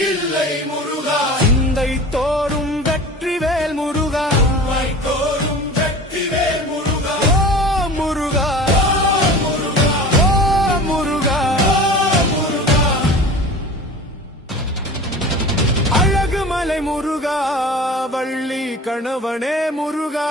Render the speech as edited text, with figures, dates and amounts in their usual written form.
இல்லை முருகா. சிந்தை தோறும் வெற்றிவேல் முருகா. தோறும் வெற்றிவேல் முருகா. ஓ முருகா, முருகா, ஓ முருகா. முருகா. அழகுமலை முருகா, வள்ளி கணவனே முருகா.